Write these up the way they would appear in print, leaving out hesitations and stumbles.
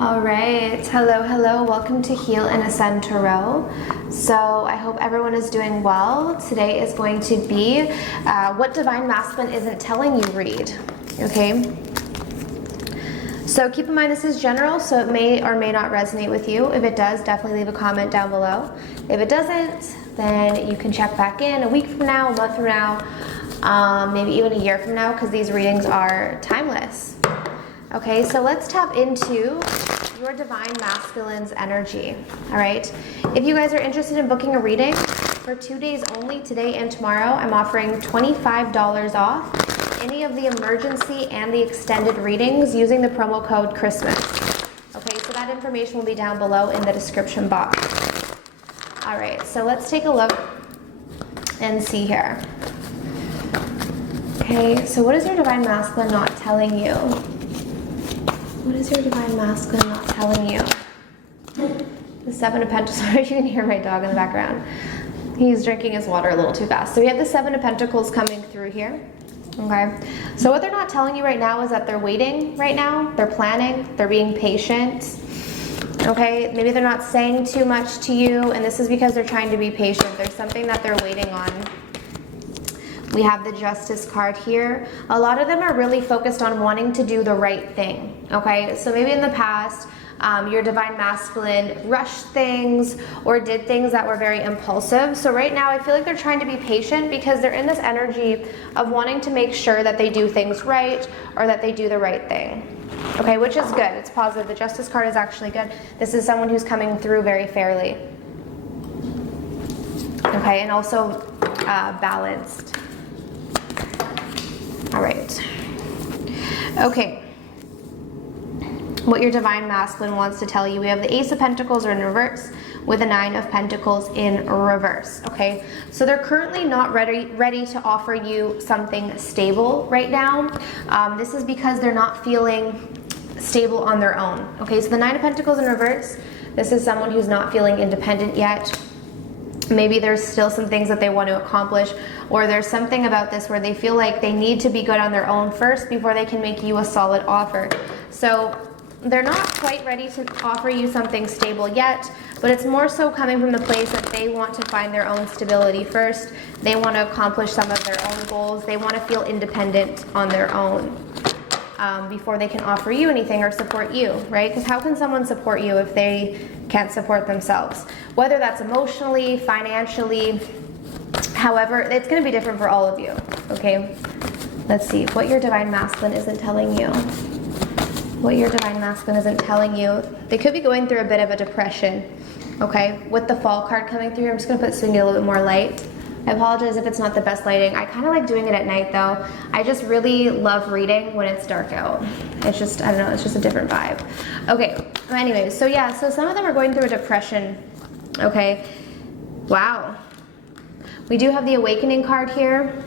All right, hello, welcome to Heal and Ascend Tarot. So I hope everyone is doing well. Today is going to be what Divine Masculine isn't telling you read, okay? So keep in mind this is general, so it may or may not resonate with you. If it does, definitely leave a comment down below. If it doesn't, then you can check back in a week from now, a month from now, maybe even a year from now, because these readings are timeless. Okay, so let's tap into your Divine Masculine's energy, all right? If you guys are interested in booking a reading for 2 days only, today and tomorrow, I'm offering $25 off any of the emergency and the extended readings using the promo code Christmas. Okay, so that information will be down below in the description box. All right, so let's take a look and see here. Okay, so what is your Divine Masculine not telling you? What is your Divine Masculine not telling you? The Seven of Pentacles. Sorry, you can hear my dog in the background. He's drinking his water a little too fast. So we have the Seven of Pentacles coming through here. Okay. So what they're not telling you right now is that they're waiting right now. They're planning. They're being patient. Okay. Maybe they're not saying too much to you, and this is because they're trying to be patient. There's something that they're waiting on. We have the Justice card here. A lot of them are really focused on wanting to do the right thing, okay? So maybe in the past, your Divine Masculine rushed things or did things that were very impulsive. So right now, I feel like they're trying to be patient because they're in this energy of wanting to make sure that they do things right or that they do the right thing, okay? Which is good, it's positive. The Justice card is actually good. This is someone who's coming through very fairly, okay? And also balanced. All right. Okay. What your Divine Masculine wants to tell you. We have the Ace of Pentacles in reverse with the Nine of Pentacles in reverse. Okay. So they're currently not ready to offer you something stable right now. This is because they're not feeling stable on their own. Okay. So the Nine of Pentacles in reverse. This is someone who's not feeling independent yet. Maybe there's still some things that they want to accomplish, or there's something about this where they feel like they need to be good on their own first before they can make you a solid offer. So they're not quite ready to offer you something stable yet, but it's more so coming from the place that they want to find their own stability first. They want to accomplish some of their own goals. They want to feel independent on their own before they can offer you anything or support you, right? Because how can someone support you if they can't support themselves? Whether that's emotionally, financially, however, it's going to be different for all of you, okay? Let's see, what your Divine Masculine isn't telling you. What your Divine Masculine isn't telling you. They could be going through a bit of a depression, okay? With the Fall card coming through, I'm just going to put this so we can get a little bit more light. I apologize if it's not the best lighting. I kind of like doing it at night though. I just really love reading when it's dark out. It's just, I don't know, it's just a different vibe. Okay, anyways, so yeah, so some of them are going through a depression, okay? Wow. We do have the Awakening card here,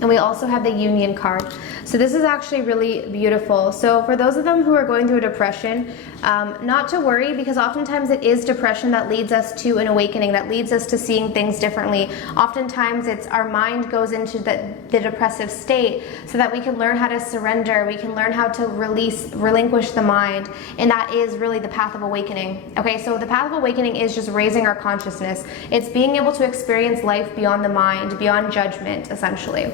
and we also have the Union card. So this is actually really beautiful. So for those of them who are going through a depression, not to worry, because oftentimes it is depression that leads us to an awakening, that leads us to seeing things differently. Oftentimes it's our mind goes into the depressive state so that we can learn how to surrender, we can learn how to relinquish the mind, and that is really the path of awakening. Okay, so the path of awakening is just raising our consciousness. It's being able to experience life beyond the mind, beyond judgment, essentially.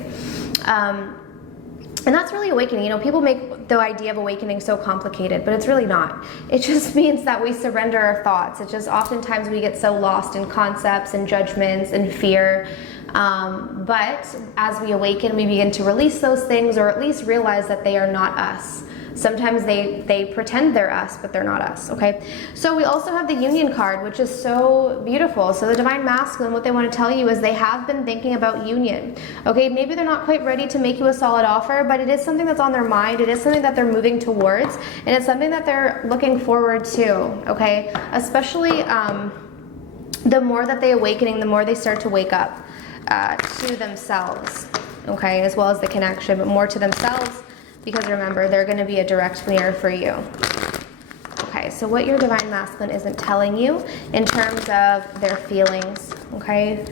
And that's really awakening. You know, people make the idea of awakening so complicated, but it's really not. It just means that we surrender our thoughts. It's just oftentimes we get so lost in concepts and judgments and fear. But as we awaken, we begin to release those things, or at least realize that they are not us. Sometimes they pretend they're us, but they're not us, okay? So we also have the Union card, which is so beautiful. So the Divine Masculine, what they want to tell you is they have been thinking about union, okay? Maybe they're not quite ready to make you a solid offer, but it is something that's on their mind. It is something that they're moving towards, and it's something that they're looking forward to, okay? Especially the more that they awakening, the more they start to wake up to themselves, okay? As well as the connection, but more to themselves. Because remember, they're going to be a direct mirror for you. Okay, so what your Divine Masculine isn't telling you in terms of their feelings, okay?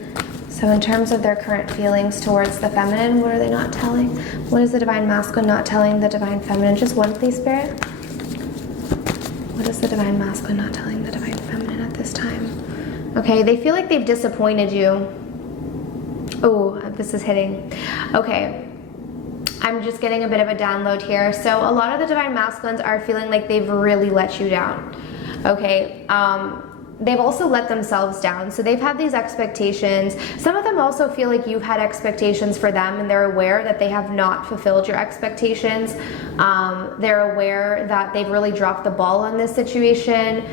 So in terms of their current feelings towards the feminine, what are they not telling? What is the Divine Masculine not telling the Divine Feminine? Just one, please, Spirit. What is the divine masculine not telling the divine feminine at this time? Okay, they feel like they've disappointed you. Oh, this is hitting. Okay, I'm just getting a bit of a download here. So a lot of the divine masculines are feeling like they've really let you down. Okay, they've also let themselves down. So they've had these expectations. Some of them also feel like you've had expectations for them and they're aware that they have not fulfilled your expectations. They're aware that they've really dropped the ball on this situation.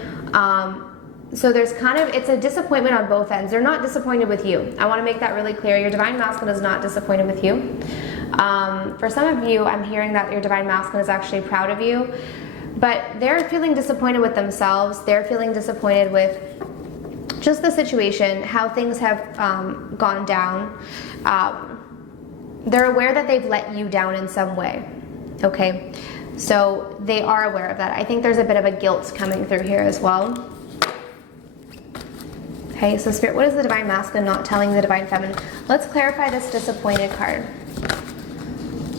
So there's kind of, it's a disappointment on both ends. They're not disappointed with you. I want to make that really clear. Your divine masculine is not disappointed with you. For some of you, I'm hearing that your divine masculine is actually proud of you. But they're feeling disappointed with themselves. They're feeling disappointed with just the situation, how things have gone down. They're aware that they've let you down in some way, okay? So they are aware of that. I think there's a bit of a guilt coming through here as well. Okay, so Spirit, what is the divine masculine not telling the divine feminine? Let's clarify this disappointed card.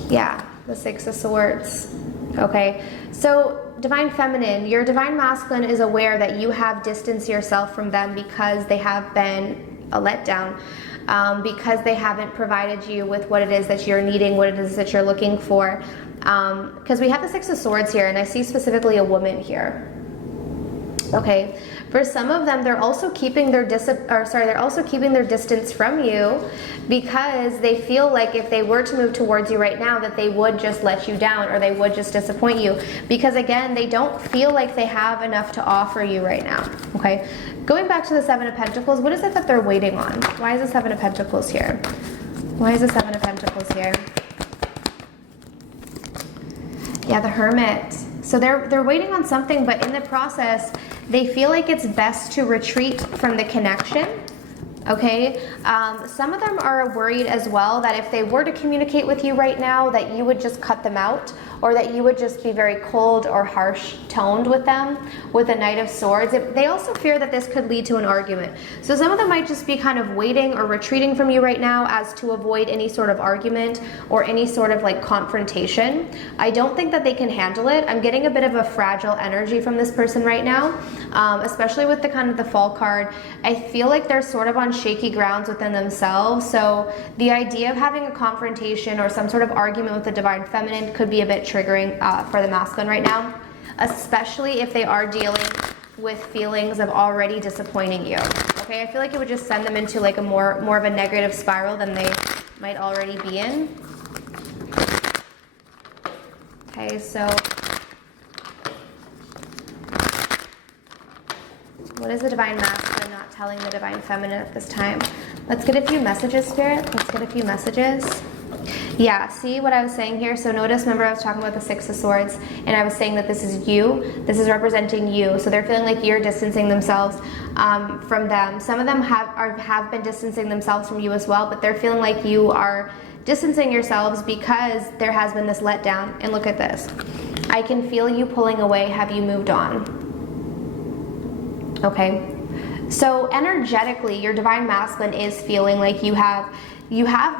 Yeah, the Six of Swords. Okay, so divine feminine, your divine masculine is aware that you have distanced yourself from them because they have been a letdown, because they haven't provided you with what it is that you're needing, what it is that you're looking for. Because we have the Six of Swords here, and I see specifically a woman here. Okay, for some of them, they're also keeping their distance from you because they feel like if they were to move towards you right now, that they would just let you down or they would just disappoint you. Because again, they don't feel like they have enough to offer you right now. Okay, going back to the Seven of Pentacles, what is it that they're waiting on? Why is the Seven of Pentacles here? Why is the Seven of Pentacles here? Yeah, the Hermit. So they're waiting on something, but in the process, they feel like it's best to retreat from the connection, okay? Some of them are worried as well that if they were to communicate with you right now, that you would just cut them out, or that you would just be very cold or harsh toned with them with the Knight of Swords. They also fear that this could lead to an argument. So some of them might just be kind of waiting or retreating from you right now as to avoid any sort of argument or any sort of like confrontation. I don't think that they can handle it. I'm getting a bit of a fragile energy from this person right now, especially with the kind of the Fall card. I feel like they're sort of on shaky grounds within themselves. So the idea of having a confrontation or some sort of argument with the divine feminine could be a bit triggering for the masculine right now, especially if they are dealing with feelings of already disappointing you. Okay, I feel like it would just send them into like a more of a negative spiral than they might already be in. Okay, so what is the divine masculine not telling the divine feminine at this time? Let's get a few messages, Spirit. Let's get a few messages. Yeah, see what I was saying here? So notice, remember I was talking about the Six of Swords, and I was saying that this is you. This is representing you. So they're feeling like you're distancing themselves from them. Some of them have been distancing themselves from you as well, but they're feeling like you are distancing yourselves because there has been this letdown. And look at this. I can feel you pulling away. Have you moved on? Okay. So energetically, your divine masculine is feeling like you have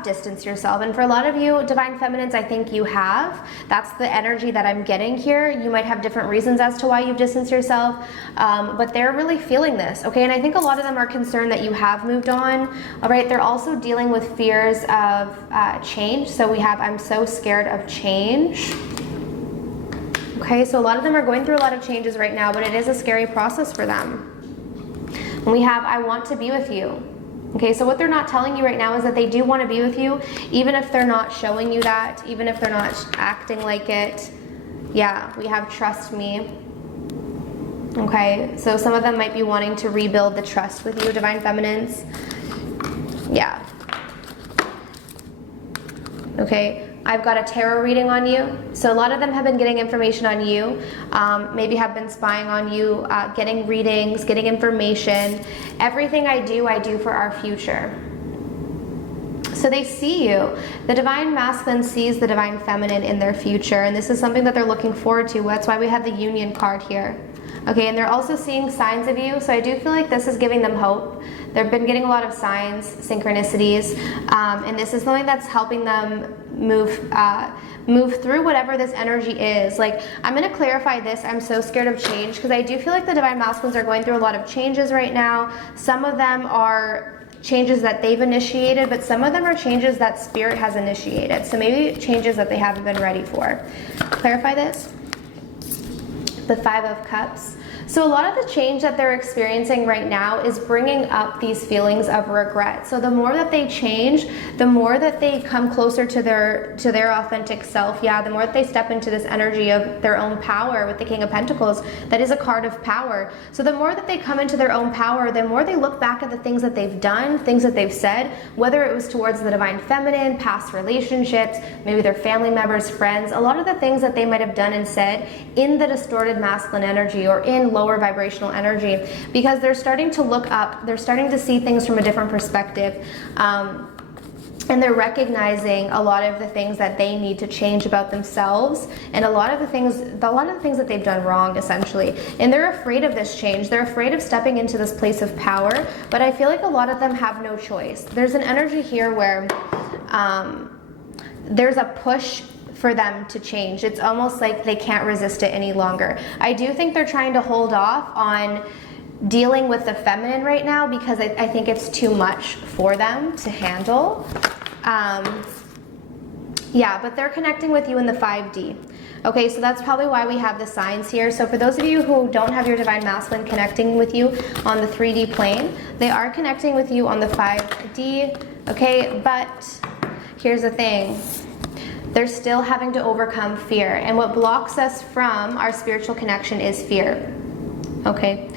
distanced yourself. And for a lot of you divine feminines, I think you have. That's the energy that I'm getting here. You might have different reasons as to why you've distanced yourself, but they're really feeling this, okay? And I think a lot of them are concerned that you have moved on, all right? They're also dealing with fears of change. So we have, I'm so scared of change. Okay, so a lot of them are going through a lot of changes right now, but it is a scary process for them. And we have, I want to be with you. Okay, so what they're not telling you right now is that they do want to be with you, even if they're not showing you that, even if they're not acting like it. Yeah, we have trust me. Okay, so some of them might be wanting to rebuild the trust with you, divine feminines. Yeah. Okay, I've got a tarot reading on you. So a lot of them have been getting information on you, maybe have been spying on you, getting readings, getting information. Everything I do for our future. So they see you. The divine masculine sees the divine feminine in their future, and this is something that they're looking forward to. That's why we have the union card here. Okay, and they're also seeing signs of you, so I do feel like this is giving them hope. They've been getting a lot of signs, synchronicities, and this is something that's helping them move through whatever this energy is. Like, I'm going to clarify this. I'm so scared of change because I do feel like the divine masculines are going through a lot of changes right now. Some of them are changes that they've initiated, but some of them are changes that spirit has initiated. So maybe changes that they haven't been ready for. Clarify this. The Five of Cups. So a lot of the change that they're experiencing right now is bringing up these feelings of regret. So the more that they change, the more that they come closer to their authentic self. Yeah, the more that they step into this energy of their own power with the King of Pentacles. That is a card of power. So the more that they come into their own power, the more they look back at the things that they've done, things that they've said, whether it was towards the divine feminine, past relationships, maybe their family members, friends, a lot of the things that they might have done and said in the distorted masculine energy or in lower vibrational energy, because they're starting to look up, they're starting to see things from a different perspective, and they're recognizing a lot of the things that they need to change about themselves, and a lot of the things that they've done wrong, essentially. And they're afraid of this change. They're afraid of stepping into this place of power, but I feel like a lot of them have no choice. There's an energy here where there's a push for them to change. It's almost like they can't resist it any longer. I do think they're trying to hold off on dealing with the feminine right now because I think it's too much for them to handle. Yeah, but they're connecting with you in the 5D. Okay, so that's probably why we have the signs here. So for those of you who don't have your divine masculine connecting with you on the 3D plane, they are connecting with you on the 5D. Okay, but here's the thing. They're still having to overcome fear. And what blocks us from our spiritual connection is fear. Okay?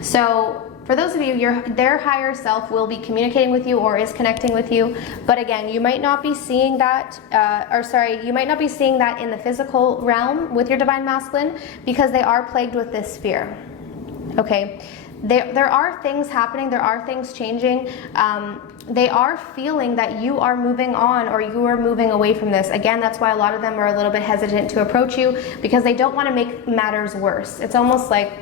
So for those of you, their higher self will be communicating with you or is connecting with you. But again, you might not be seeing that, you might not be seeing that in the physical realm with your divine masculine because they are plagued with this fear. Okay? There are things happening, there are things changing. They are feeling that you are moving on or you are moving away from this. Again, that's why a lot of them are a little bit hesitant to approach you because they don't want to make matters worse. It's almost like,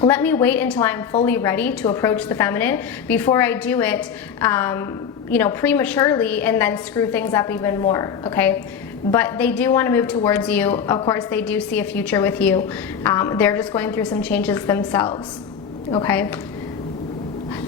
let me wait until I'm fully ready to approach the feminine before I do it, prematurely and then screw things up even more, okay? But they do want to move towards you. Of course, they do see a future with you. They're just going through some changes themselves, okay?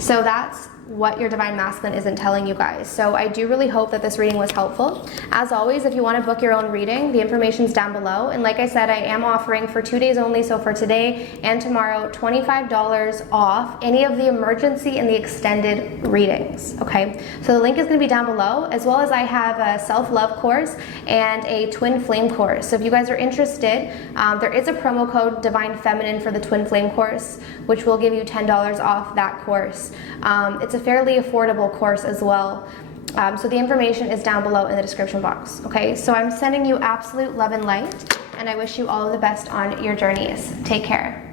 So that's what your divine masculine isn't telling you guys. So I do really hope that this reading was helpful. As always, if you want to book your own reading, the information's down below. And like I said, I am offering for 2 days only, so for today and tomorrow, $25 off any of the emergency and the extended readings, okay? So the link is going to be down below, as well as I have a self-love course and a twin flame course. So if you guys are interested, there is a promo code Divine Feminine for the twin flame course, which will give you $10 off that course. It's a fairly affordable course as well. So the information is down below in the description box. Okay, so I'm sending you absolute love and light, and I wish you all of the best on your journeys. Take care.